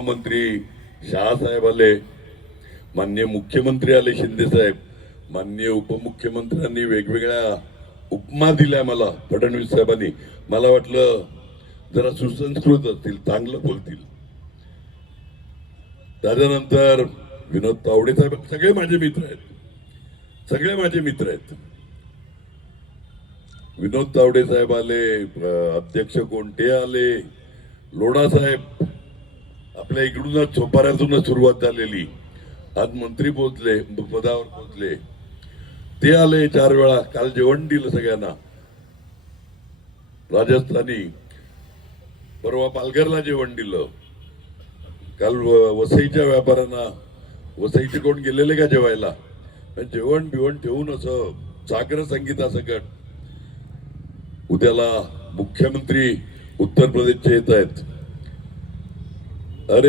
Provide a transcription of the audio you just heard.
मंत्री शहासाहेब आले, माननीय मुख्यमंत्री आले शिंदे साहेब, माननीय उपमुख्यमंत्र्यांनी वेगवेगळ्या उपमा दिल्या मला, फडणवीस साहेबांनी. मला वाटलं जरा सुसंस्कृत असतील, चांगलं बोलतील. त्याच्यानंतर विनोद तावडे साहेब, सगळे माझे मित्र आहेत, सगळे माझे मित्र आहेत. विनोद तावडे साहेब आले, अध्यक्ष कोणते आले, लोढा साहेब, आपल्या इकडूनच सोपाऱ्यातूनच सुरुवात झालेली, आज मंत्री पोहोचले, पदावर पोहोचले, ते आले 4 वेळा. काल जेवण दिलं सगळ्यांना राजस्थानी, परवा पालघरला जेवण दिलं, काल वसईच्या व्यापाऱ्यांना, वसईचे कोण गेलेले का जेवायला, जेवण बिवण ठेवून असं सागर संगीतासकट. उद्याला मुख्यमंत्री उत्तर प्रदेशचे येत आहेत. अरे